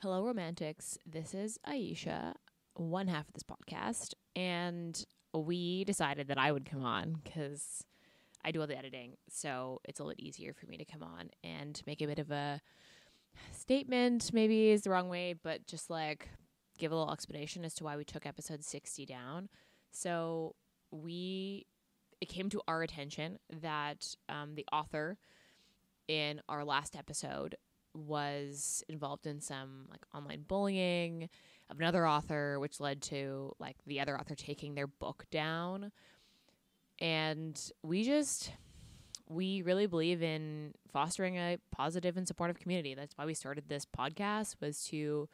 Hello, romantics. This is Ayesha, one half of this podcast, and we decided that I would come on because I do all the editing, so it's a little bit easier for me to come on and make a bit of a statement, maybe is the wrong way, but just like give a little explanation as to why we took episode 60 down. So it came to our attention that the author in our last episode was involved in some like online bullying of another author, which led to like the other author taking their book down. And we really believe in fostering a positive and supportive community. That's why we started this podcast, was to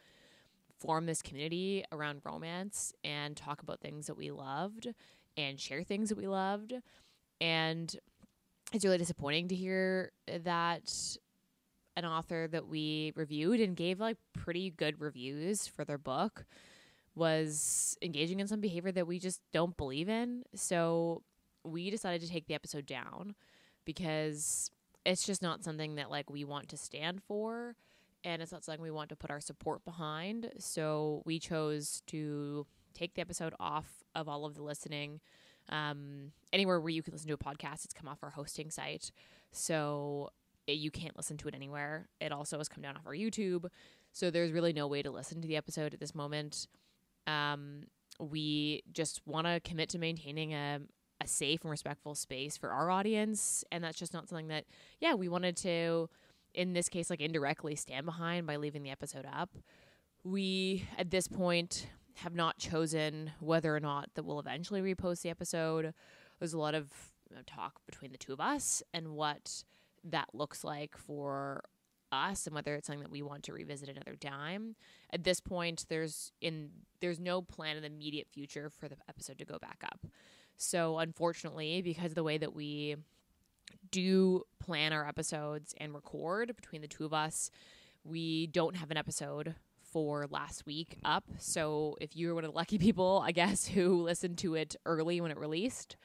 form this community around romance and talk about things that we loved and share things that we loved. And it's really disappointing to hear that an author that we reviewed and gave like pretty good reviews for their book was engaging in some behavior that we just don't believe in. So we decided to take the episode down because it's just not something that like we want to stand for, and it's not something we want to put our support behind. So we chose to take the episode off of all of the listening. Anywhere where you can listen to a podcast, it's come off our hosting site. So you can't listen to it anywhere. It also has come down off our YouTube. So there's really no way to listen to the episode at this moment. We just want to commit to maintaining a safe and respectful space for our audience. And that's just not something that, we wanted to, in this case, like indirectly stand behind by leaving the episode up. We, at this point, have not chosen whether or not that we'll eventually repost the episode. There's a lot of talk between the two of us and what that looks like for us and whether it's something that we want to revisit another time. At this point, there's no plan in the immediate future for the episode to go back up. So unfortunately, because of the way that we do plan our episodes and record between the two of us, we don't have an episode for last week up. So if you were one of the lucky people, I guess, who listened to it early when it released,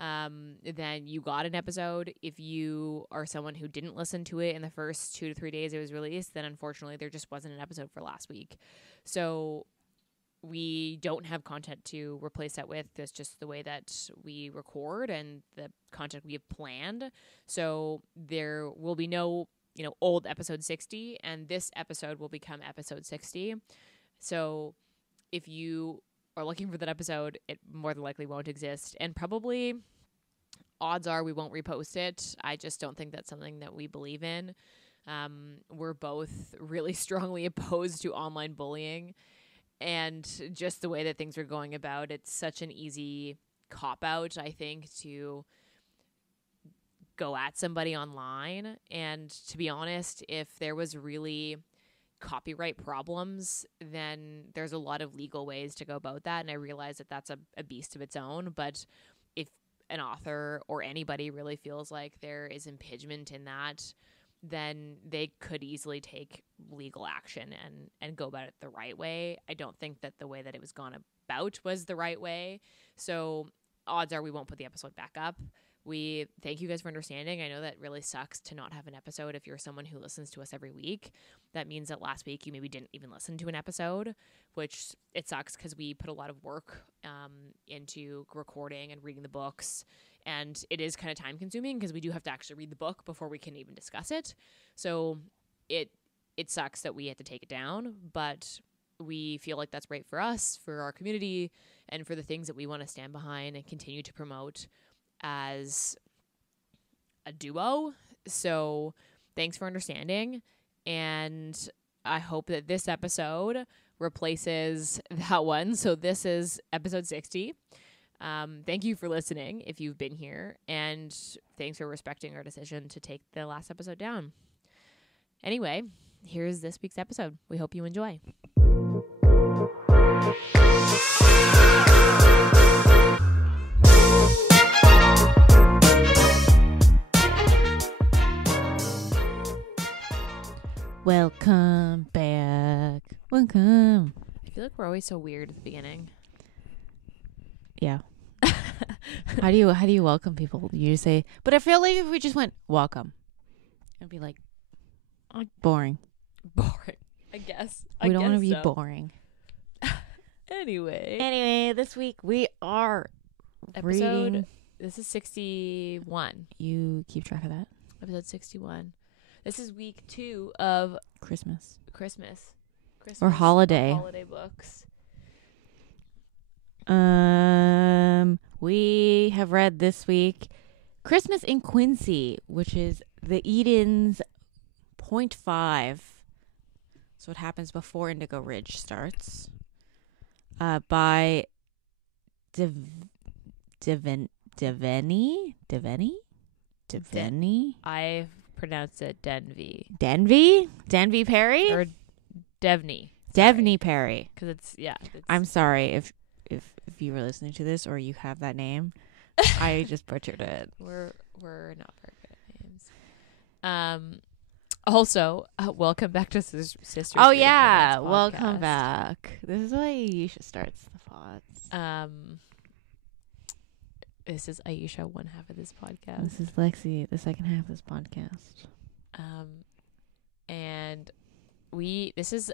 then you got an episode. If you are someone who didn't listen to it in the first 2 to 3 days it was released, then unfortunately there just wasn't an episode for last week. So we don't have content to replace that with. That's just the way that we record and the content we have planned. So there will be no, old episode 60, and this episode will become episode 60. So if you are looking for that episode, it more than likely won't exist, and probably odds are we won't repost it. I just don't think that's something that we believe in. We're both really strongly opposed to online bullying, and just the way that things are going about, it's such an easy cop-out, I think, to go at somebody online. And to be honest, if there was really copyright problems, then there's a lot of legal ways to go about that, and I realize that that's a beast of its own. But if an author or anybody really feels like there is impingement in that, then they could easily take legal action and go about it the right way. I don't think that the way that it was gone about was the right way. So odds are we won't put the episode back up. We thank you guys for understanding. I know that really sucks to not have an episode if you're someone who listens to us every week. That means that last week you maybe didn't even listen to an episode, which it sucks because we put a lot of work into recording and reading the books. And it is kind of time consuming because we do have to actually read the book before we can even discuss it. So it sucks that we had to take it down, but we feel like that's right for us, for our community, and for the things that we want to stand behind and continue to promote as a duo. So thanks for understanding, and I hope that this episode replaces that one. So this is episode 60. Thank you for listening if you've been here, and thanks for respecting our decision to take the last episode down. Anyway, here's this week's episode. We hope you enjoy. Welcome back. Welcome. I feel like we're always so weird at the beginning. Yeah. How do you welcome people? You say, but I feel like if we just went welcome, it'd be like boring. Boring. I guess. We don't want to be boring. Anyway, this week we are episode. reading. This is 61. You keep track of that? Episode 61. This is week 2 of Christmas or holiday. Holiday books. We have read this week Christmas in Quincy, which is the Eden's 0.5. So it happens before Indigo Ridge starts. By Devney. I've pronounced it Denvey. Denvey Perry Or Devney. Devney Perry. Because it's I'm sorry if you were listening to this or you have that name. I just butchered it. We're not very good at names. Also, welcome back to Sisters. Oh yeah, welcome back. This is why Ayesha starts the thoughts. This is Ayesha, one half of this podcast. This is Lexi, the second half of this podcast. And this is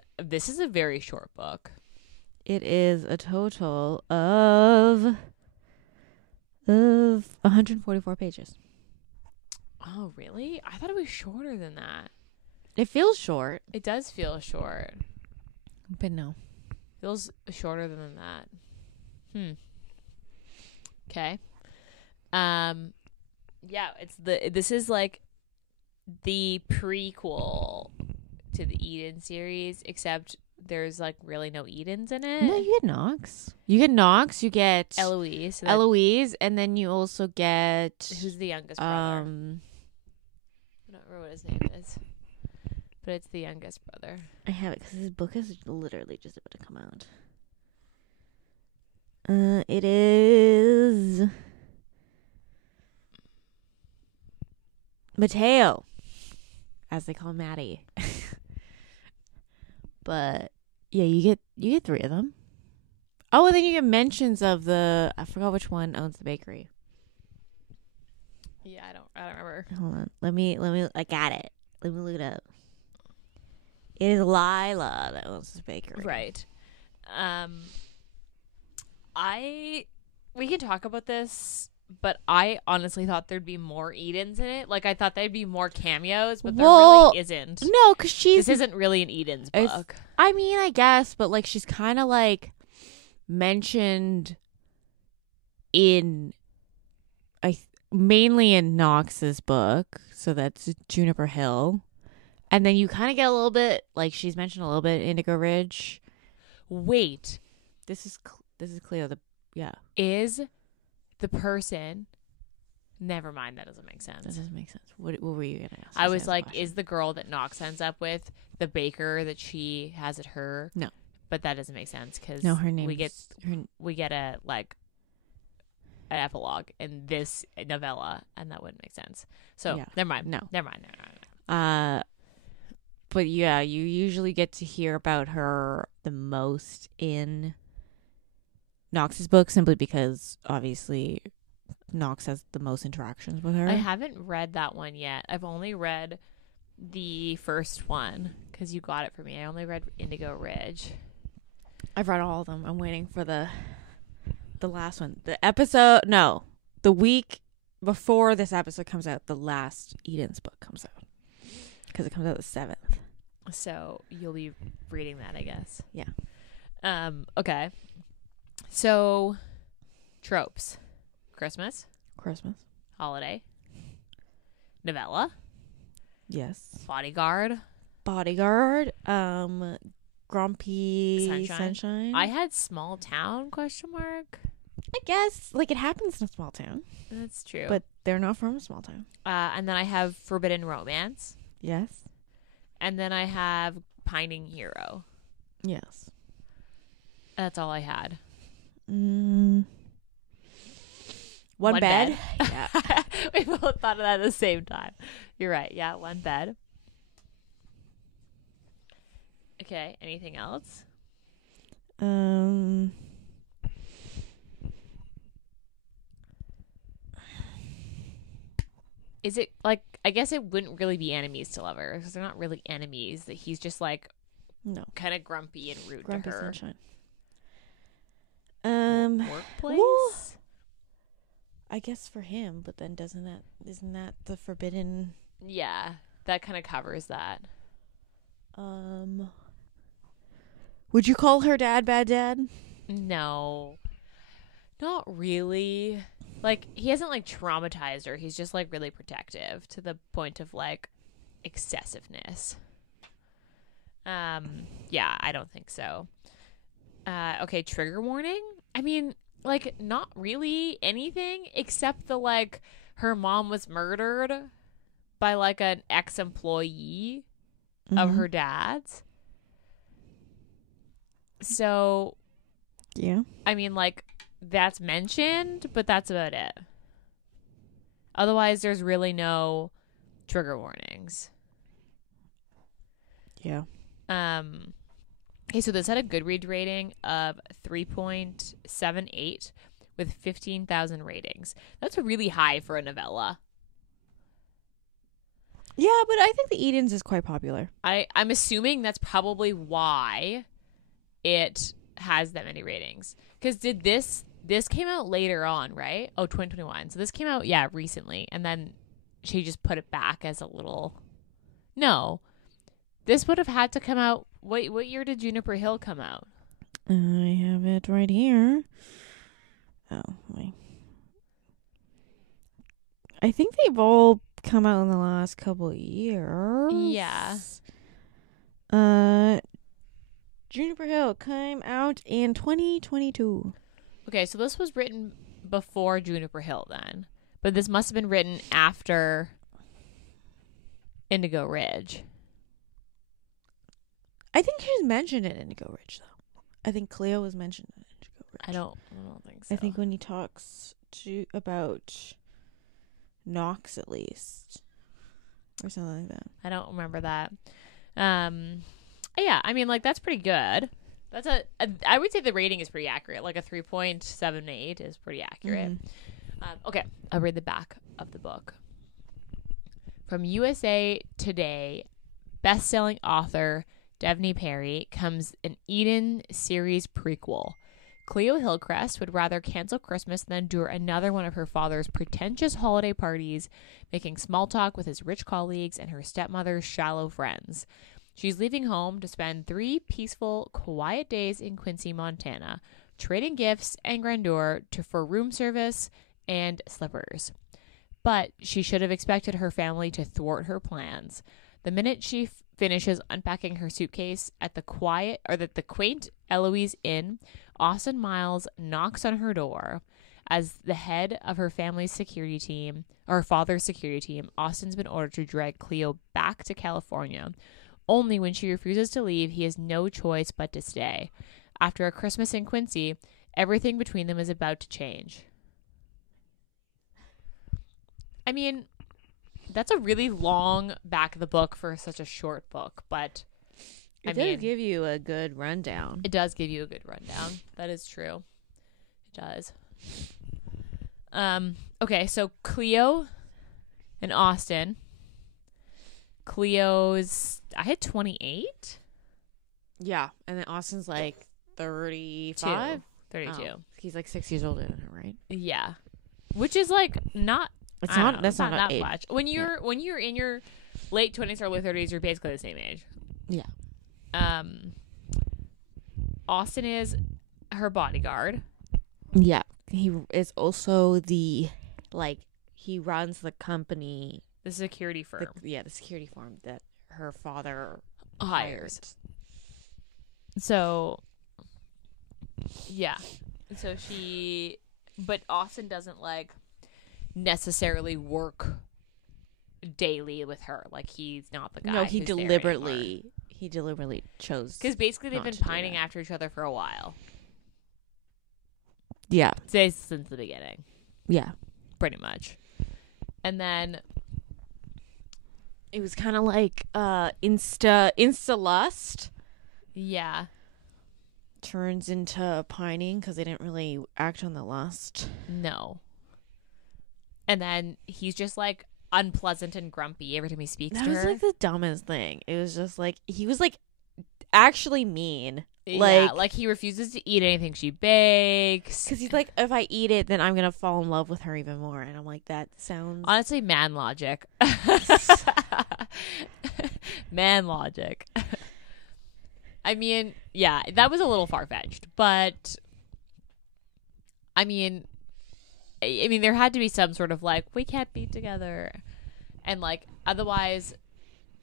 a very short book. It is a total of 144 pages. Oh, really? I thought it was shorter than that. It feels short. It does feel short. But no. Feels shorter than that. Okay. Yeah, this is like the prequel to the Eden series, except there's like really no Edens in it. No, you get Knox. You get Eloise. And then you also get who's the youngest brother? I don't remember what his name is. But it's the youngest brother. I have it because his book is literally just about to come out. It is Mateo, as they call Maddie. But yeah, you get 3 of them. Oh, and then you get mentions of I forgot which one owns the bakery. Yeah, I don't remember. Hold on. Let me I got it. Let me look it up. It is Lila that owns this bakery. Right. We can talk about this, but I honestly thought there'd be more Edens in it. Like, I thought there'd be more cameos, but there really isn't. No, because this isn't really an Eden's book. I mean, I guess, but like she's kind of like mentioned mainly in Knox's book. So that's Juniper Hill. And then you kind of get a little bit, like she's mentioned a little bit Indigo Ridge. Wait, this is Cleo. Is the person? Never mind, that doesn't make sense. That doesn't make sense. What were you gonna ask? I was like, is the girl that Knox ends up with the baker that she has at her? No, but that doesn't make sense because no, her name. We get a an epilogue in this novella, and that wouldn't make sense. So never mind. Never mind. But yeah, you usually get to hear about her the most in Knox's book, simply because obviously Knox has the most interactions with her. I haven't read that one yet. I've only read the first one because you got it for me. I only read Indigo Ridge. I've read all of them. I'm waiting for the last one. The week before this episode comes out, the last Eden's book comes out because it comes out the 7th. So you'll be reading that, I guess. Yeah. Okay. So, tropes: Christmas, holiday, novella, yes, bodyguard, grumpy sunshine. I had small town ? I guess like it happens in a small town. That's true, but they're not from a small town. And then I have forbidden romance. Yes. And then I have pining hero. Yes. That's all I had. One bed. Yeah. We both thought of that at the same time. You're right. Yeah, one bed. Okay, anything else? Is it like, I guess it wouldn't really be enemies to lovers because they're not really enemies. That he's just like No. kind of grumpy and rude Grumpy to her. sunshine. Workplace? Well, I guess for him, but then isn't that the forbidden? Yeah, that kind of covers that. Would you call her dad bad dad? No, not really. Like, he hasn't, like, traumatized her. He's just, like, really protective to the point of, like, excessiveness. Yeah, I don't think so. Okay, trigger warning? I mean, like, not really anything except the, like, her mom was murdered by, like, an ex-employee of her dad's. So, Yeah. I mean, like, that's mentioned, but that's about it. Otherwise, there's really no trigger warnings. Yeah. Okay, so this had a Goodreads rating of 3.78 with 15,000 ratings. That's really high for a novella. Yeah, but I think the Edens is quite popular. I'm assuming that's probably why it has that many ratings. Because this came out later on, right? Oh, 2021. So this came out, yeah, recently. And then she just put it back as a little... No. This would have had to come out... What year did Juniper Hill come out? I have it right here. Oh, wait. I think they've all come out in the last couple of years. Yeah. Juniper Hill came out in 2022. Okay, so this was written before Juniper Hill then. But this must have been written after Indigo Ridge. I think she's mentioned in Indigo Ridge, though. I think Cleo was mentioned in Indigo Ridge. I don't think so. I think when he talks about Knox, at least. Or something like that. I don't remember that. Yeah, I mean, like, that's pretty good. That's I would say the rating is pretty accurate. Like, a 3.78 is pretty accurate. Mm-hmm. Okay, I'll read the back of the book. From USA Today, best-selling author Devney Perry comes an Eden series prequel. Cleo Hillcrest would rather cancel Christmas than endure another one of her father's pretentious holiday parties, making small talk with his rich colleagues and her stepmother's shallow friends. She's leaving home to spend 3 peaceful, quiet days in Quincy, Montana, trading gifts and grandeur for room service and slippers. But she should have expected her family to thwart her plans. The minute she finishes unpacking her suitcase at the quaint Eloise Inn, Austin Miles knocks on her door. As the head of her family's security team, or her father's security team, Austin's been ordered to drag Cleo back to California. Only when she refuses to leave, he has no choice but to stay. After a Christmas in Quincy, everything between them is about to change. I mean, that's a really long back of the book for such a short book, but It does give you a good rundown. It does give you a good rundown. That is true. It does. Okay, so Cleo and Austin. Cleo's, I had 28. Yeah, and then Austin's like 35. 32. Oh, he's like 6 years older than her, right? Yeah, which is like not. It's not. That's not not that age. much. When you're in your late 20s or early 30s, you're basically the same age. Yeah. Austin is her bodyguard. Yeah, he is also he runs the company, The security firm. the security firm that her father hires. So, yeah. So but Austin doesn't like necessarily work daily with her. Like, he's not the guy. No, he deliberately chose, because basically they've not been to do pining that. after each other for a while. Yeah, Since the beginning, yeah. pretty much. And then It was kind of like insta lust yeah, turns into pining because they didn't really act on the lust. no. And then he's just like unpleasant and grumpy every time he speaks That to was her. like the dumbest thing. It was just like he was like actually mean. Like he refuses to eat anything she bakes. Because he's like, if I eat it, then I'm going to fall in love with her even more. And I'm like, that sounds... Honestly, man logic. Man logic. I mean, yeah, that was a little far-fetched. But, I mean, there had to be some sort of, like, we can't be together. And, like, otherwise,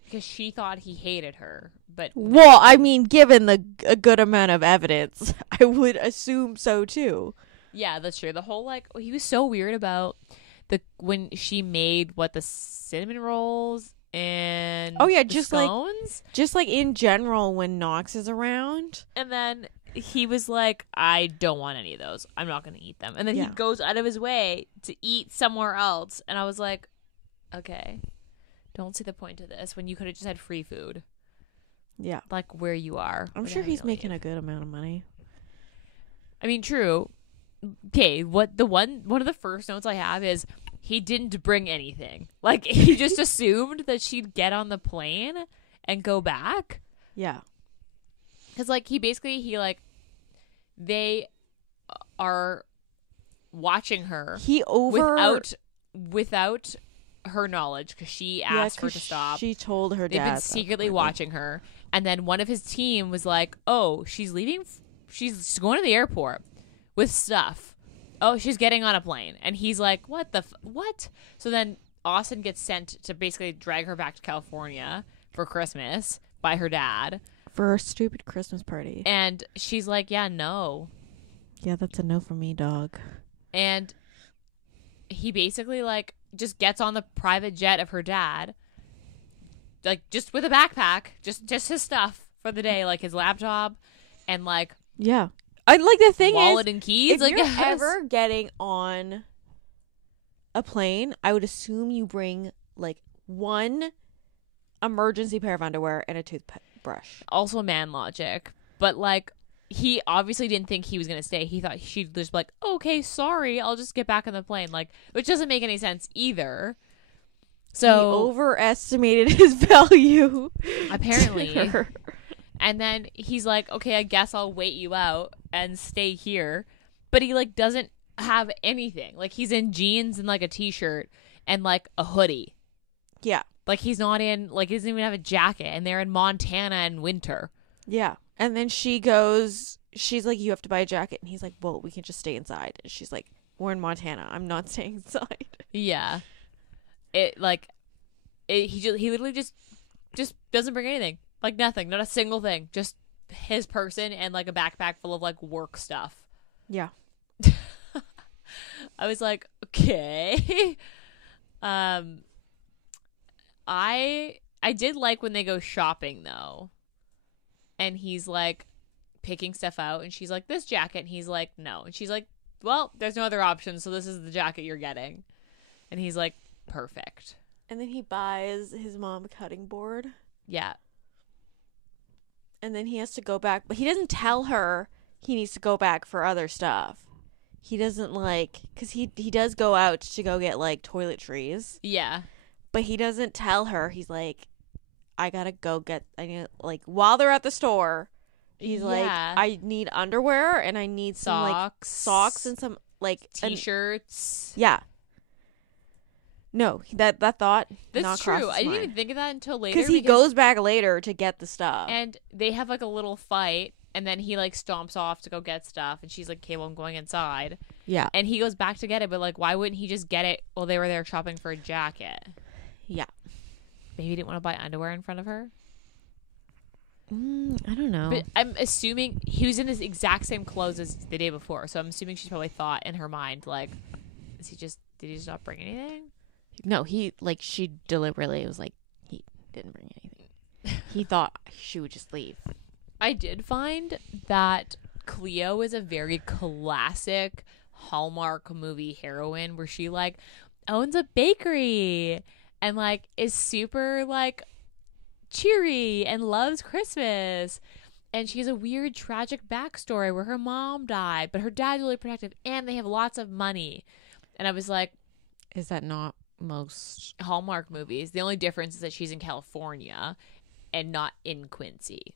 because she thought he hated her. But well, I mean, given a good amount of evidence, I would assume so too. Yeah, that's true. The whole like he was so weird about when she made the cinnamon rolls and just scones. Like in general when Knox is around. And then he was like, I don't want any of those. I'm not going to eat them. And then he goes out of his way to eat somewhere else. And I was like, okay, don't see the point of this when you could have just had free food. Yeah. Like where you are. I'm sure he's making a good amount of money. I mean, true. Okay, one of the first notes I have is he didn't bring anything. Like he just assumed that she'd get on the plane and go back. Yeah. Cuz like they are watching her without her knowledge cuz she asked her to stop. She told her dad. They've been secretly watching her. And then one of his team was like, oh, she's leaving. She's going to the airport with stuff. Oh, she's getting on a plane. And he's like, what? So then Austin gets sent to basically drag her back to California for Christmas by her dad. For a stupid Christmas party. And she's like, yeah, no. Yeah, that's a no for me, dog. And he basically like just gets on the private jet of her dad. Like just with a backpack, just his stuff for the day, like his laptop and like I like the thing wallet is, and keys. If like you're ever getting on a plane, I would assume you bring like one emergency pair of underwear and a toothbrush. Also man logic, but like he obviously didn't think he was gonna stay. He thought she'd just be like, okay, sorry, I'll just get back on the plane. Like, which doesn't make any sense either. So he overestimated his value. Apparently. And then he's like, okay, I guess I'll wait you out and stay here. But he like doesn't have anything. Like he's in jeans and like a t-shirt and like a hoodie. Yeah. Like he's not in, like he doesn't even have a jacket and they're in Montana in winter. Yeah. And then she's like, you have to buy a jacket. And he's like, well, we can just stay inside. And she's like, we're in Montana. I'm not staying inside. Yeah. He literally just doesn't bring anything. Like nothing, not a single thing. Just his person and like a backpack full of like work stuff. Yeah. I was like, okay. I did like when they go shopping though. And he's like picking stuff out and she's like, this jacket, and he's like, no. And she's like, well, there's no other option, so this is the jacket you're getting. And he's like, perfect. And then he buys his mom a cutting board. Yeah. And then he has to go back, but he doesn't tell her he needs to go back for other stuff. He doesn't like, because he does go out to go get like toiletries. Yeah. But he doesn't tell her. He's like, I need, like, while they're at the store, he's like, I need underwear and I need some socks and some like t-shirts. Yeah. No, that thought. That's true. I didn't even think of that until later. Because he goes back later to get the stuff. And they have like a little fight. And then he like stomps off to go get stuff. And she's like, okay, well, I'm going inside. Yeah. And he goes back to get it. But like, why wouldn't he just get it while they were there shopping for a jacket? Yeah. Maybe he didn't want to buy underwear in front of her. I don't know. But I'm assuming he was in his exact same clothes as the day before. So I'm assuming she's probably thought in her mind, like, did he just not bring anything? No, she deliberately was like, he didn't bring anything. He thought she would just leave. I did find that Cleo is a very classic Hallmark movie heroine where she like owns a bakery and like is super like cheery and loves Christmas. And she has a weird tragic backstory where her mom died, but her dad's really protective and they have lots of money. And I was like, is that not most Hallmark movies? The only difference is that she's in California and not in Quincy.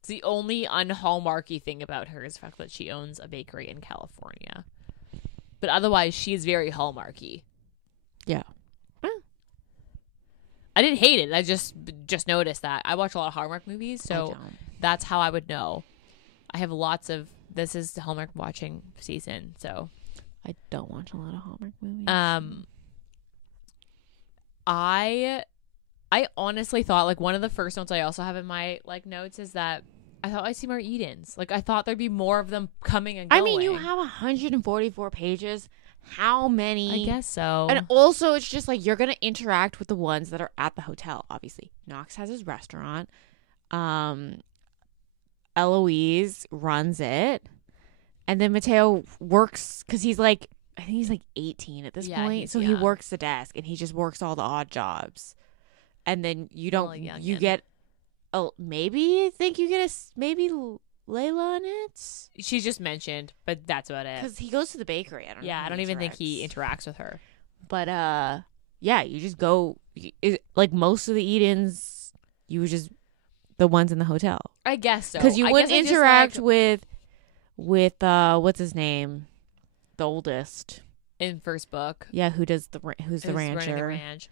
It's the only unhallmarky thing about her is the fact that she owns a bakery in California. But otherwise, she's very hallmarky. Yeah. I didn't hate it. I just noticed that. I watch a lot of Hallmark movies, so that's how I would know. I have lots of... This is the Hallmark watching season, so... I don't watch a lot of Hallmark movies. I honestly thought, like, one of the first notes I also have in my, like, notes is that I thought I'd see more Edens. Like, I thought there'd be more of them coming and going. I mean, you have 144 pages. How many? I guess so. And also, it's just like you're going to interact with the ones that are at the hotel, obviously. Knox has his restaurant. Eloise runs it. And then Mateo works because he's like, I think he's like 18 at this point. So he works the desk and he just works all the odd jobs. And then you don't, you get, maybe I think you get maybe Layla in it. She's just mentioned, but that's about it. Because he goes to the bakery. I don't know. Yeah, I don't even think he interacts with her. But, yeah, you just go, like most of the Edens, you would just, the ones in the hotel. I guess so. Because you wouldn't interact with what's his name? The oldest. In first book. Yeah, who's the rancher? Running the ranch.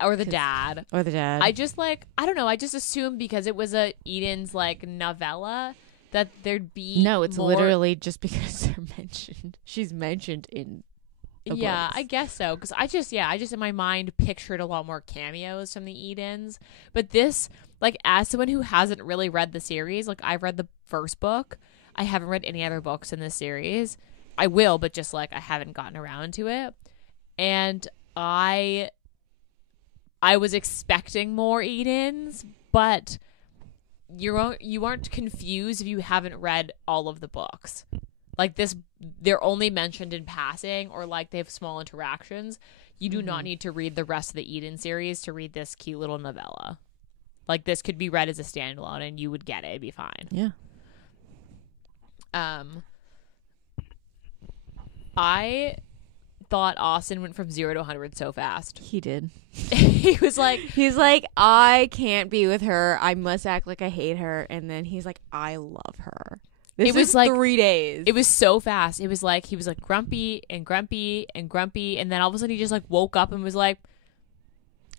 Or the dad. Or the dad. I just like, I don't know, I just assumed because it was a Eden's like novella that there'd be No, it's more... literally just because they're mentioned. She's mentioned in the books. I guess so. Because I just in my mind pictured a lot more cameos from the Edens. But this, like, as someone who hasn't really read the series, like, I've read the first book. I haven't read any other books in this series. I will, but just, like, I haven't gotten around to it. And I was expecting more Edens, but you aren't confused if you haven't read all of the books. Like this, they're only mentioned in passing or like they have small interactions. You do not need to read the rest of the Eden series to read this cute little novella. Like this could be read as a standalone and you would get it. It'd be fine. Yeah. I thought Austin went from 0 to 100 so fast. He did. He's like, I can't be with her. I must act like I hate her. And then he's like, I love her. It was like 3 days. It was so fast. It was like, he was like grumpy and grumpy and grumpy. And then all of a sudden he just like woke up and was like,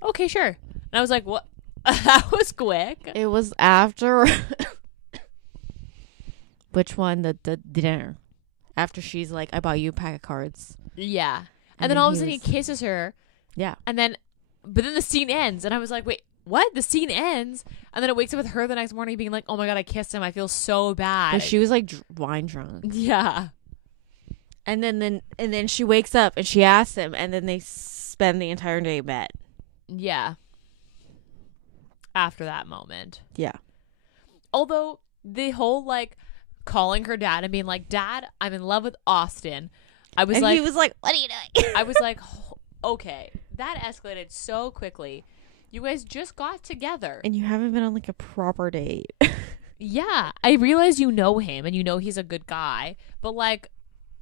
okay, sure. And I was like, what? That was quick. It was after. Which one? The dinner. After she's like, I bought you a pack of cards. Yeah. And then all of a sudden he kisses her. Yeah. And then, but then the scene ends. And I was like, wait, what? The scene ends? And then it wakes up with her the next morning being like, oh my God, I kissed him. I feel so bad. But she was like wine drunk. Yeah. And then she wakes up and she asks him. And then they spend the entire day in bed. Yeah. After that moment. Yeah. Although the whole like calling her dad and being like, Dad, I'm in love with Austin. He was like, what are you doing? I was like, okay, that escalated so quickly. You guys just got together. And you haven't been on like a proper date. Yeah. I realize you know him and you know he's a good guy. But like,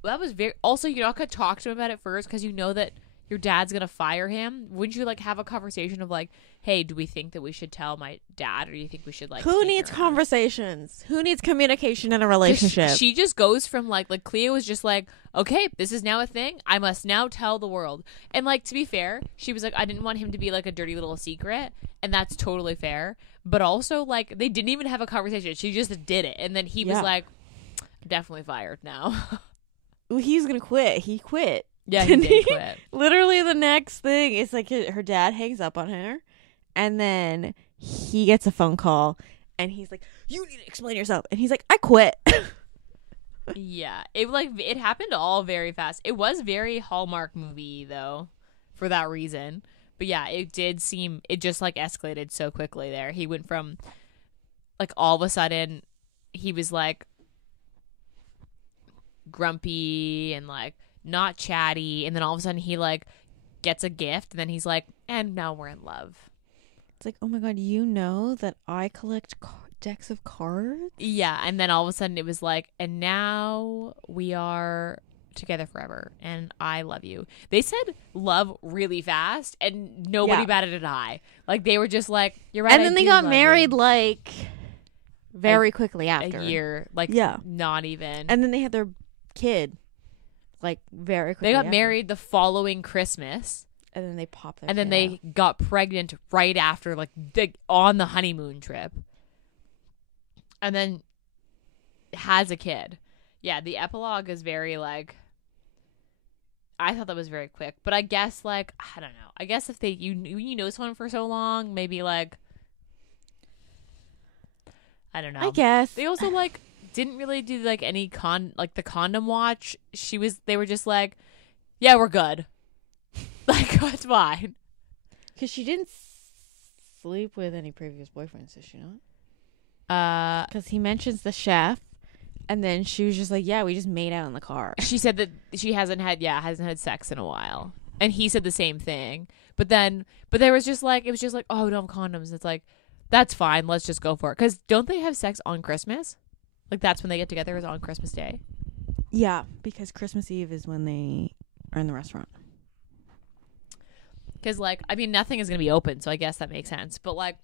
that was very... Also, you're not going to talk to him about it first because you know that your dad's going to fire him. Wouldn't you like have a conversation of like, hey, do we think that we should tell my dad or do you think we should like... Who needs conversations? Who needs communication in a relationship? She just goes from like Cleo was just like, okay, this is now a thing. I must now tell the world. And like, to be fair, she was like, I didn't want him to be like a dirty little secret. And that's totally fair. But also like, they didn't even have a conversation. She just did it. And then he was like, definitely fired now. Well, he's going to quit. He quit. Yeah, he did quit. Literally the next thing is like her dad hangs up on her and then he gets a phone call and he's like, you need to explain yourself. And he's like, I quit. Yeah, it happened all very fast. It was very Hallmark movie though for that reason. But yeah, it just like escalated so quickly there. He went from like all of a sudden he was like grumpy and like not chatty, and then all of a sudden he like gets a gift and then he's like, and now we're in love. It's like, oh my God, you know that I collect decks of cards? Yeah, and then all of a sudden it was like, and now we are together forever and I love you. They said love really fast and nobody batted an eye. Like they were just like, you're right. And then they got married like very quickly after. a year, like Yeah. not even. And then they had their kid, like very quickly. They got after. married the following Christmas, and then they popped their and then kid they out. got pregnant right after, like on the honeymoon trip, and then has a kid. Yeah, the epilogue is very like. I thought that was very quick, but I guess like I don't know. I guess if you know someone for so long, maybe like I don't know. I guess They also like didn't really do like any the condom watch. They were just like, yeah, we're good. Like it's fine. because she didn't sleep with any previous boyfriends, did she not? Because he mentions the chef, and then she was just like, "Yeah, we just made out in the car." She said that she hasn't had sex in a while, and he said the same thing. But there was just like it was just like, oh, we don't have condoms. It's like that's fine. Let's just go for it. Because don't they have sex on Christmas? Like that's when they get together is on Christmas Day. Yeah, because Christmas Eve is when they are in the restaurant. Because like I mean nothing is gonna be open, so I guess that makes sense. But like,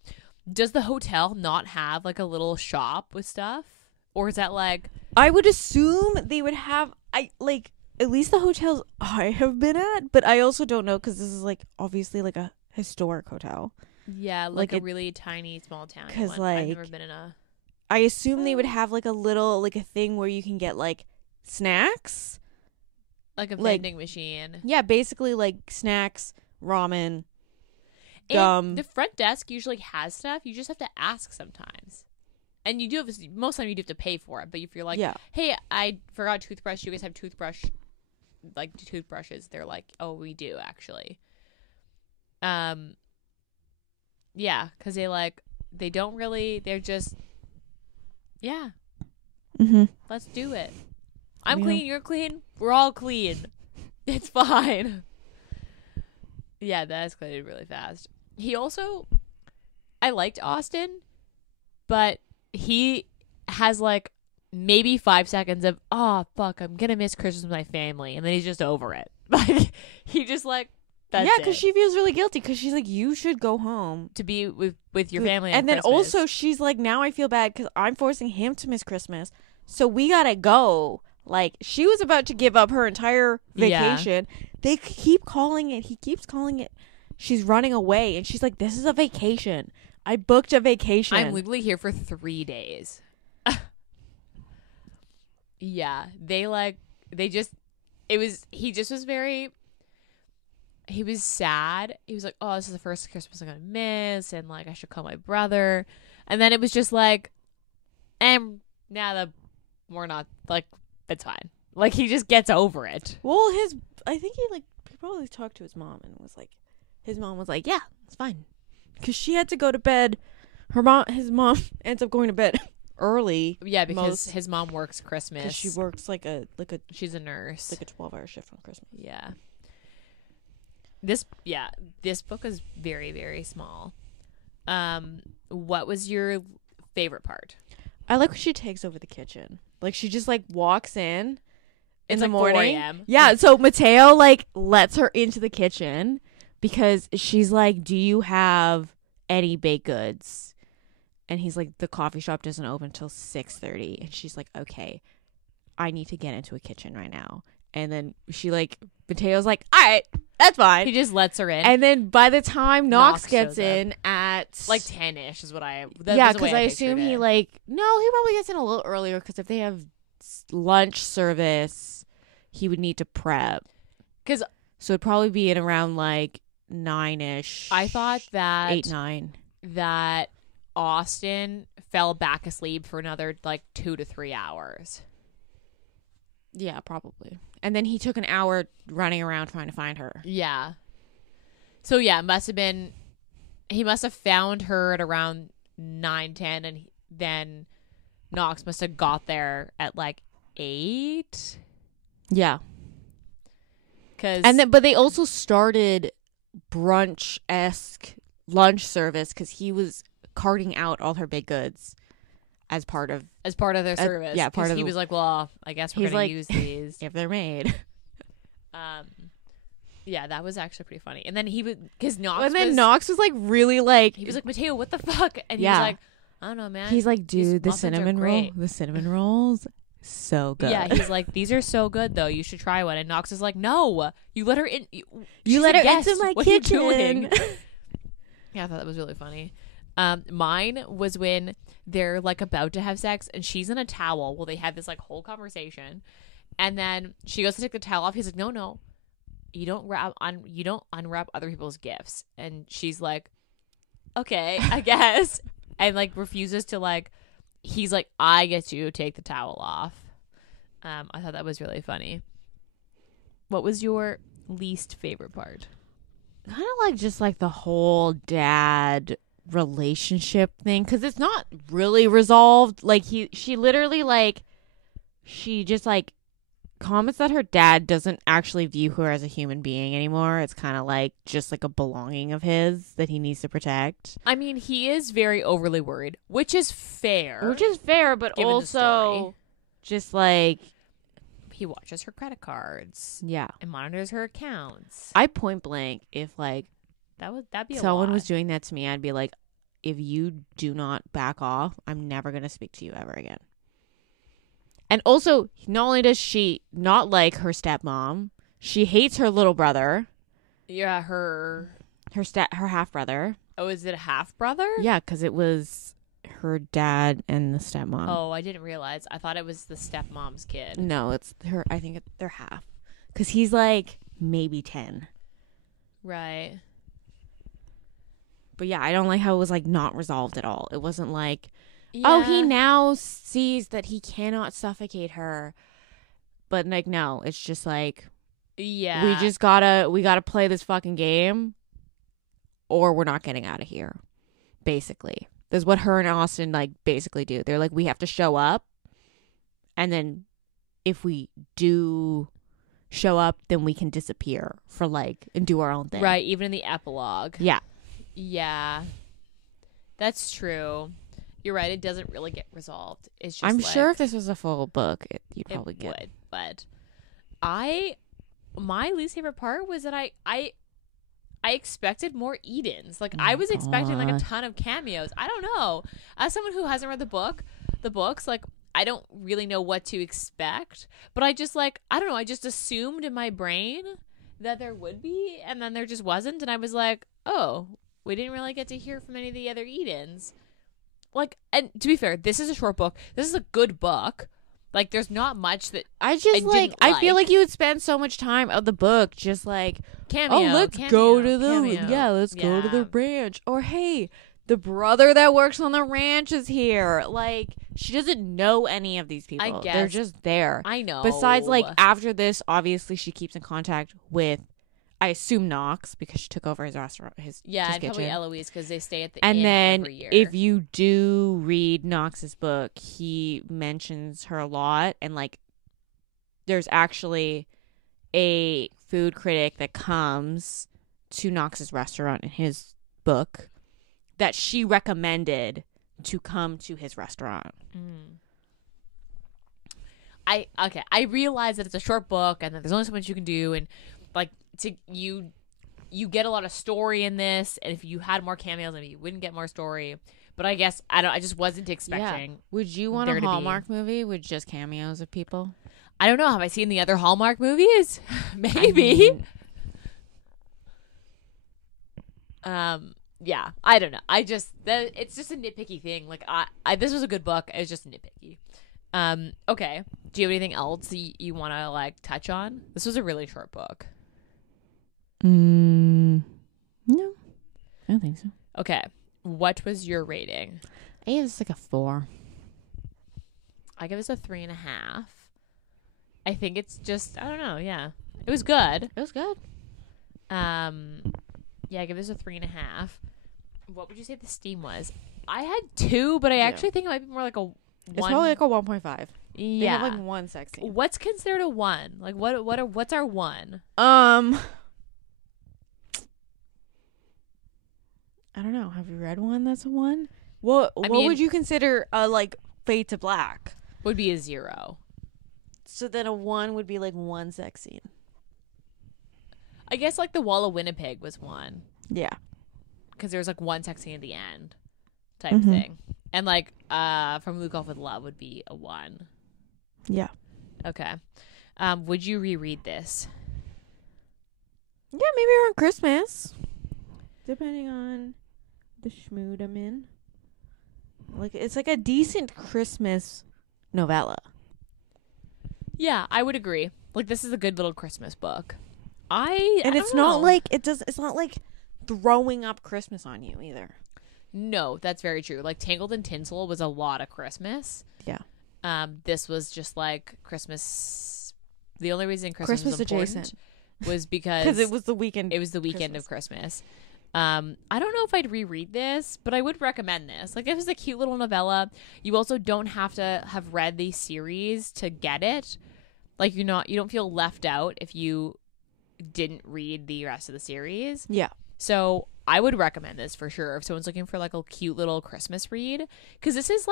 does the hotel not have like a little shop with stuff? Or is that like I would assume they would have at least the hotels I have been at, but I also don't know because this is like obviously like a historic hotel. yeah, like a really tiny small town. Because I've like never been in a. I assume they would have like a little like a thing where you can get like snacks, Like a like- vending machine. yeah, basically like snacks, ramen, And gum. the front desk usually has stuff. You just have to ask sometimes. And you do have most of the time you do have to pay for it. But if you're like, yeah, hey, I forgot toothbrush. You guys have toothbrushes? They're like, oh, we do actually. Yeah, because they don't really. They're just, yeah, mm-hmm. let's do it. I'm Yeah. clean. You're clean. We're all clean. It's fine. Yeah, that escalated really fast. I liked Austin, but he has like maybe 5 seconds of, oh, fuck, I'm going to miss Christmas with my family. And then he's just over it. Like, he just like, that's yeah, it. because she feels really guilty because she's like, you should go home To be with your family on and then Christmas. also she's like, now I feel bad because I'm forcing him to miss Christmas, so we gotta go. Like, she was about to give up her entire Yeah. vacation. They keep calling it. He keeps calling it. She's running away, and she's like, this is a vacation. I booked a vacation. I'm legally here for 3 days. Yeah, he was sad. He was like, oh, this is the first Christmas I'm gonna miss, and like I should call my brother. And then it was just like, and now that we're not, like, it's fine. Like, he just gets over it. Well, I think he probably talked to his mom and was like, his mom was like, yeah, it's fine, because she had to go to bed. His mom ends up going to bed early. Yeah, because his mom works Christmas. Because she works She's a nurse. like a 12-hour shift on Christmas. Yeah. This book is very, very small. What was your favorite part? I like when she takes over the kitchen. Like, she just like walks in It's the like 4 morning. a.m.. Yeah, so Mateo like lets her into the kitchen because she's like, do you have any baked goods? And he's like, the coffee shop doesn't open until 6:30. And she's like, okay, I need to get into a kitchen right now. And then Mateo's like, all right, that's fine. He just lets her in. And then by the time Knox gets shows up. in at like 10-ish is what yeah, because because I assume he he probably gets in a little earlier because if they have lunch service, he would need to prep. 'Cause So it'd probably be in around like 9-ish. I thought that 8, 9. that Austin fell back asleep for another like 2 to 3 hours. Yeah, probably. And then he took an hour running around trying to find her. Yeah. So yeah, he must have found her at around 9-10, and then Knox must have got there at like 8. Yeah. But But they also started brunch-esque lunch service because he was carting out all her baked goods as part of their service. yeah, part 'Cause of he the- was like, well, I guess we're He's gonna like, use these. if they're made. Yeah, that was actually pretty funny. And then Knox Knox was like really like he was like, Mateo, what the fuck? And he Yeah. was like, I don't know, man. He's like, These dude, the muffins are cinnamon roll, great." the cinnamon rolls, so good. Yeah, he's like, "These are so good, though. You should try one." And Knox is like, "No, you let her in. You She's let a her guest. into my What are you kitchen. doing?" Yeah, I thought that was really funny. Mine was when they're like about to have sex and she's in a towel. Well, they had this like whole conversation, and then she goes to take the towel off. He's like, "No, you don't unwrap other people's gifts." And she's like, "Okay, I guess," and like refuses to like. He's like, "I get to take the towel off." I thought that was really funny. What was your least favorite part? Kind of like just like the whole dad relationship thing, because it's not really resolved. Like she literally like she just like comments that her dad doesn't actually view her as a human being anymore. It's kind of like just like a belonging of his that he needs to protect. I mean, he is very overly worried, which is fair. But given the story. also just like, He watches her credit cards yeah, and monitors her accounts. I point blank, if like That'd be a someone lot. was doing that to me, I'd be like, if you do not back off, I'm never going to speak to you ever again. And also, not only does she not like her stepmom, she hates her little brother. Yeah, her Half brother. Oh, is it a half brother? Yeah, because it was her dad and the stepmom. Oh, I didn't realize. I thought it was the stepmom's kid. No, it's her. I think they're half. Because he's like maybe 10. Right. But yeah, I don't like how it was like not resolved at all. It wasn't like, oh, he now sees that he cannot suffocate her. But like, no, it's just like, yeah, we gotta play this fucking game, or we're not getting out of here. Basically, that's what her and Austin like basically do. They're like, we have to show up, and then if we do show up, then we can disappear for like and do our own thing. Right. Even in the epilogue. Yeah. Yeah, that's true. You're right. It doesn't really get resolved. It's just I'm like, sure if this was a full book, you'd probably get. Would, but my least favorite part was that I expected more Edens. Like I was expecting like a ton of cameos. I don't know. As someone who hasn't read the books, like I don't really know what to expect. But I just like I don't know. I just assumed in my brain that there would be, and then there just wasn't, and I was like, oh, we didn't really get to hear from any of the other Edens. Like, and to be fair, this is a short book. This is a good book. Like, there's not much that I feel like you would spend so much time of the book just like cameo. Oh, let's go to the ranch. Or hey, the brother that works on the ranch is here. Like, she doesn't know any of these people. I guess they're just there. I know. Besides, like after this, obviously she keeps in contact with, I assume, Knox, because she took over his restaurant. His and kitchen. probably Eloise, because they stay at the and inn then every year. if you do read Knox's book, he mentions her a lot, and like there's actually a food critic that comes to Knox's restaurant in his book that she recommended to come to his restaurant. I realize that it's a short book and that there's only so much you can do, and like you get a lot of story in this, and if you had more cameos maybe you wouldn't get more story, but I guess I just wasn't expecting. Yeah. Would you want a Hallmark movie with just cameos of people? I don't know. Have I seen the other Hallmark movies? Maybe. Yeah, I don't know. It's just a nitpicky thing. Like I this was a good book. It was just nitpicky. Okay. Do you have anything else you want to like touch on? This was a really short book. No, I don't think so. Okay. What was your rating? I gave this like a 4. I give this a 3.5. I think it's just, I don't know. Yeah. It was good. It was good. Yeah, I give this a 3.5. What would you say the Steam was? I had 2, but I actually think it might be more like a 1. It's probably like a 1.5. Yeah. They have like 1 sex scene. What's considered a 1? Like what's our 1? I don't know. Have you read one that's a 1? What would you consider like Fade to Black? Would be a 0. So then a 1 would be like 1 sex scene. I guess like the Wall of Winnipeg was 1. Yeah. Because there was like 1 sex scene at the end type thing. And like From Luke Off with Love would be a 1. Yeah. Okay. Would you reread this? Yeah, maybe around Christmas. Depending on the schmood I'm in. Like, it's like a decent Christmas novella. Yeah, I would agree. Like, this is a good little Christmas book. It's not like throwing up Christmas on you either. No, that's very true. Like, Tangled in Tinsel was a lot of Christmas. Yeah. This was just like Christmas. The only reason Christmas was important adjacent was because it was the weekend. It was the weekend of Christmas. I don't know if I'd reread this, but I would recommend this. Like, if it's a cute little novella, you also don't have to have read the series to get it. Like, you don't feel left out if you didn't read the rest of the series. Yeah. So I would recommend this for sure if someone's looking for like a cute little Christmas read, because this is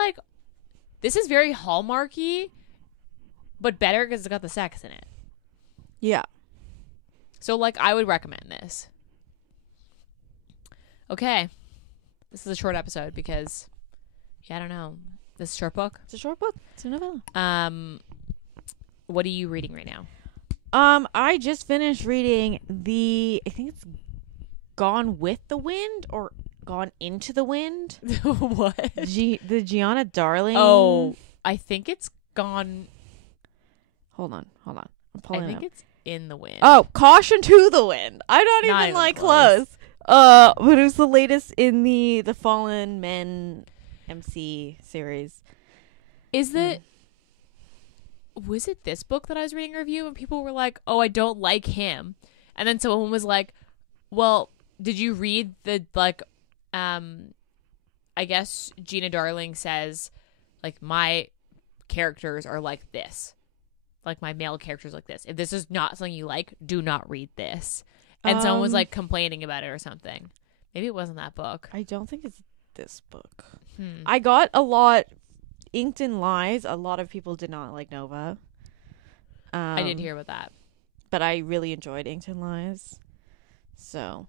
very Hallmarky, but better because it's got the sex in it. Yeah. So like, I would recommend this. Okay. This is a short episode because, I don't know. This is a short book. It's a short book. It's a novella. What are you reading right now? I just finished reading I think it's Gone with the Wind or Gone into the Wind. What? The Gianna Darling. Oh, I think it's Gone. Hold on. I'm pulling I think it up. it's In the Wind. Oh, Caution to the Wind. I'm not even like close. But it was the latest in the Fallen Men MC series. Was it this book that I was reading a review and people were like, "Oh, I don't like him," and then someone was like, "Well, did you read the like?" I guess Gina Darling says, like, my characters are like this, like my male characters like this. If this is not something you like, do not read this. And someone was like complaining about it or something. Maybe it wasn't that book. I don't think it's this book. I got a lot. Inked in Lies. A lot of people did not like Nova. I didn't hear about that. But I really enjoyed Inked in Lies. So.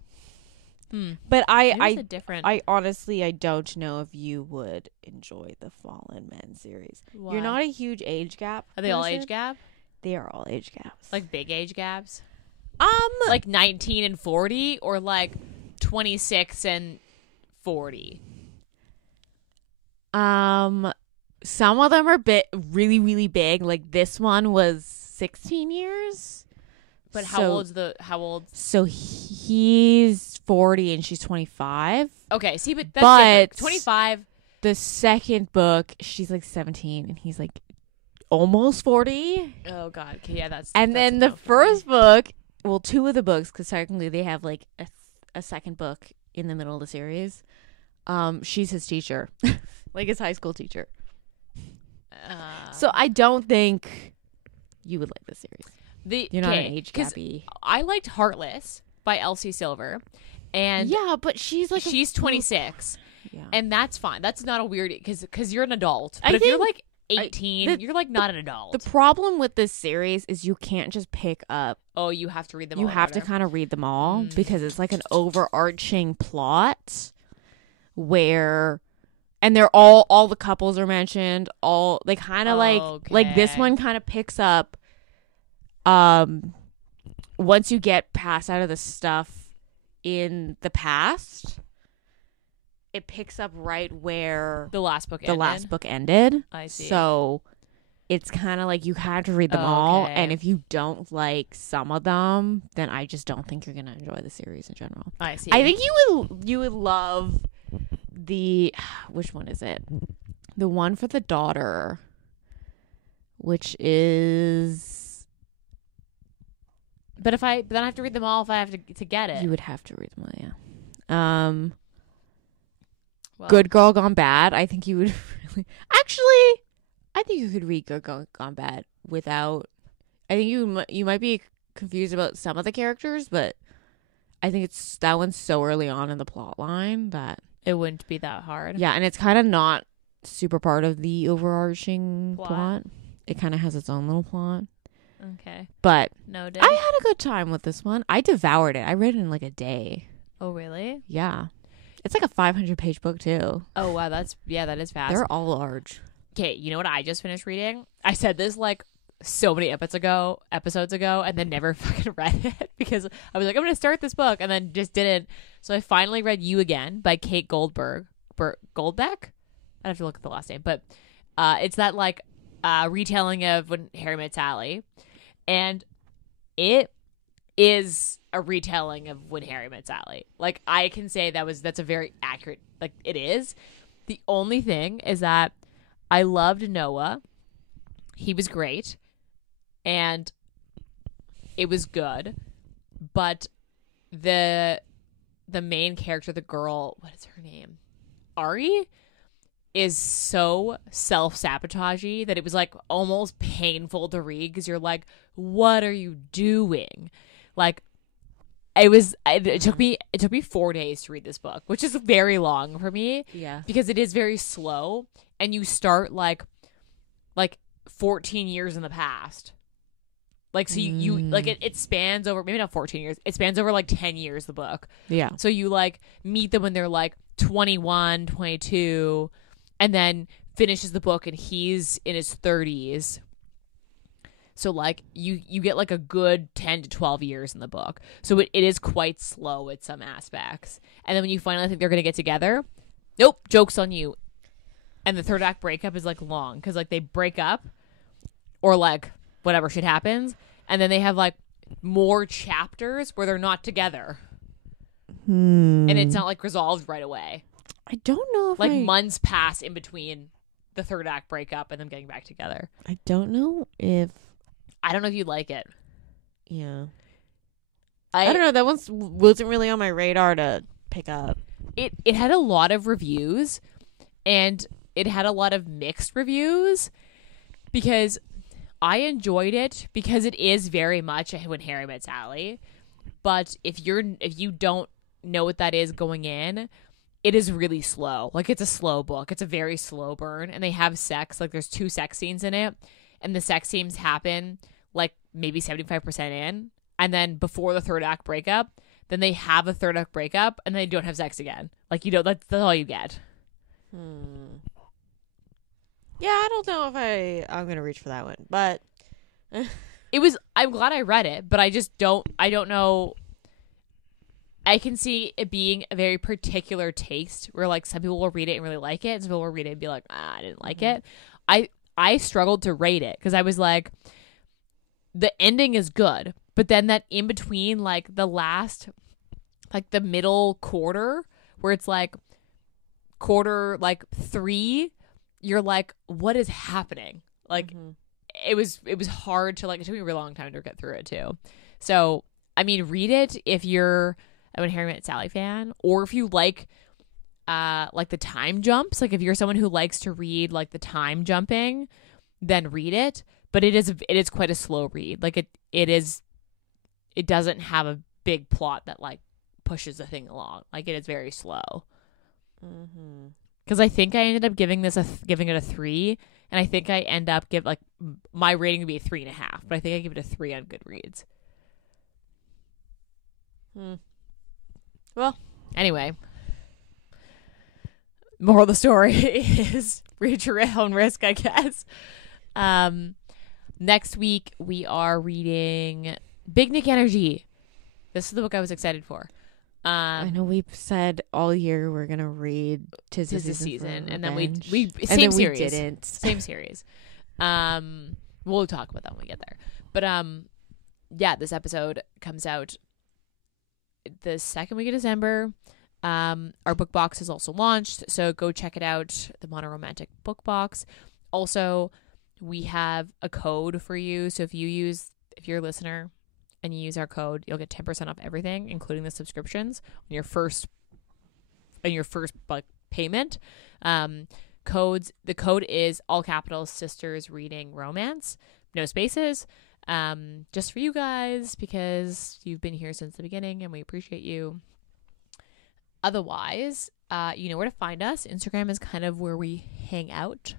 But I honestly, I don't know if you would enjoy the Fallen Men series. Why? You're not a huge age gap. Are they all age gap? They are all age gaps. Like big age gaps? Like 19 and 40 or like 26 and 40? Some of them are really, really big. Like this one was 16 years. But how old? So he's 40 and she's 25. Okay, see, but that's different. 25. The second book, she's like 17 and he's like almost 40. Oh God, okay, yeah, that's. And then the first book, well, two of the books, because technically they have like a second book in the middle of the series. She's his teacher, like his high school teacher. So I don't think you would like this series. You're not an age gappy. I liked Heartless by Elsie Silver, and yeah, but she's 26, yeah, and that's fine. That's not a weird because you're an adult. But if you're like 18, you're like not an adult. The problem with this series is you can't just pick up. Oh, you have to read them all. You have to kind of read them all because it's like an overarching plot where. And they're all the couples are mentioned. All they kind of like this one kind of picks up. Once you get past out of the stuff in the past, it picks up right where the last book ended. I see. So it's kind of like you have to read them all, and if you don't like some of them, then I just don't think you're gonna enjoy the series in general. I see. I think you would love. Which one is it? The one for the daughter, which is. But then I have to read them all if I have to get it. You would have to read them all, yeah. Good Girl Gone Bad. I think you would really. Actually, I think you could read Good Girl Gone Bad without. I think you might be confused about some of the characters, but I think that one's so early on in the plot line that. It wouldn't be that hard. Yeah, and it's kind of not super part of the overarching plot. It kind of has its own little plot. Okay. But Noted. I had a good time with this one. I devoured it. I read it in like a day. Oh, really? Yeah. It's like a 500-page book too. Oh wow, that is fast. They're all large. Okay, you know what I just finished reading? I said this like so many episodes ago, and then never fucking read it because I was like, I'm gonna start this book, and then just didn't. So I finally read You Again by Kate Goldbeck. I'd have to look at the last name, but it's that like retelling of When Harry Met Sally, and it is a retelling of When Harry Met Sally. Like I can say that's a very accurate. Like it is. The only thing is that I loved Noah. He was great. And it was good. But the main character, the girl, what is her name? Ari, is so self-sabotagey that it was like almost painful to read because you're like, what are you doing? Like it took me 4 days to read this book, which is very long for me. Yeah. Because it is very slow and you start like 14 years in the past. Like, so you like it spans over, maybe not 14 years. It spans over like 10 years, the book. Yeah. So you like meet them when they're like 21, 22, and then finishes the book and he's in his 30s. So like you get like a good 10 to 12 years in the book. So it is quite slow at some aspects. And then when you finally think they're going to get together, nope, joke's on you. And the third act breakup is like long because like they break up or like whatever shit happens. And then they have like more chapters where they're not together. And it's not like resolved right away. I don't know if like months pass in between the third act breakup and them getting back together. I don't know if you'd like it. Yeah. I don't know. That one wasn't really on my radar to pick up. It had a lot of reviews and it had a lot of mixed reviews because I enjoyed it because it is very much When Harry Met Sally. But if you don't know what that is going in, it is really slow. Like it's a slow book. It's a very slow burn and they have sex. Like there's 2 sex scenes in it and the sex scenes happen like maybe 75% in. And then before the third act breakup, then they have a third act breakup and they don't have sex again. Like, you know, that's all you get. Yeah, I don't know if I'm going to reach for that one, but I'm glad I read it, but I don't know. I can see it being a very particular taste where like some people will read it and really like it and some people will read it and be like, I didn't like it. I struggled to rate it because I was like, the ending is good, but then that in between, like the last, like the middle quarter where it's like quarter like 3, you're like, what is happening? Like it was hard to like, it took me a really long time to get through it too. So I mean, read it if you're a When Harry Met Sally fan, or if you like the time jumps. Like if you're someone who likes to read like the time jumping, then read it. But it is quite a slow read. Like it doesn't have a big plot that like pushes the thing along. Like it is very slow. Because I think I ended up giving it a 3, and I think I end up my rating would be a 3.5, but I think I give it a 3 on Goodreads. Well, anyway, moral of the story is read your own risk, I guess. Next week we are reading Big Nick Energy. This is the book I was excited for. I know we've said all year we're gonna read Tis the Season, and then we same series. We didn't. Same series. We'll talk about that when we get there. But yeah, this episode comes out the second week of December. Our book box is also launched, so go check it out. The Monoromantic book box. Also, we have a code for you. So if you're a listener and you use our code, you'll get 10% off everything, including the subscriptions on your first like payment. The code is all capitals Sisters Reading Romance, no spaces. Just for you guys because you've been here since the beginning and we appreciate you. Otherwise, you know where to find us. Instagram is kind of where we hang out.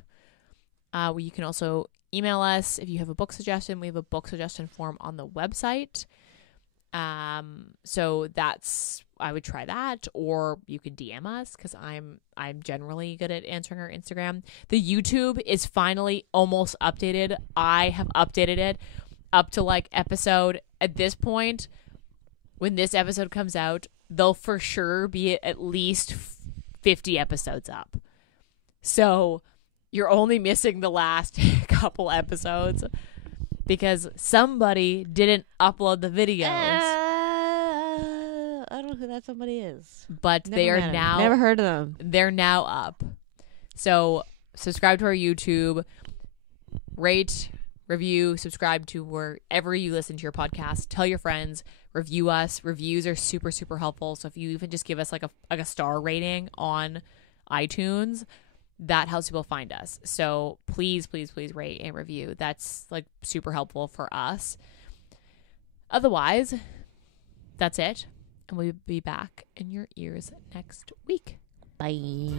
Where you can also email us if you have a book suggestion. We have a book suggestion form on the website. So I would try that, or you could DM us because I'm generally good at answering our Instagram. The YouTube is finally almost updated. I have updated it up to like episode, at this point, when this episode comes out, they'll for sure be at least 50 episodes up. So you're only missing the last couple episodes because somebody didn't upload the videos. I don't know who that somebody is. But they are now... Never heard of them. They're now up. So subscribe to our YouTube. Rate, review, subscribe to wherever you listen to your podcast. Tell your friends. Review us. Reviews are super, super helpful. So if you even just give us like a star rating on iTunes, that helps people find us. So please, please, please rate and review. That's like super helpful for us. Otherwise, that's it. And we'll be back in your ears next week. Bye.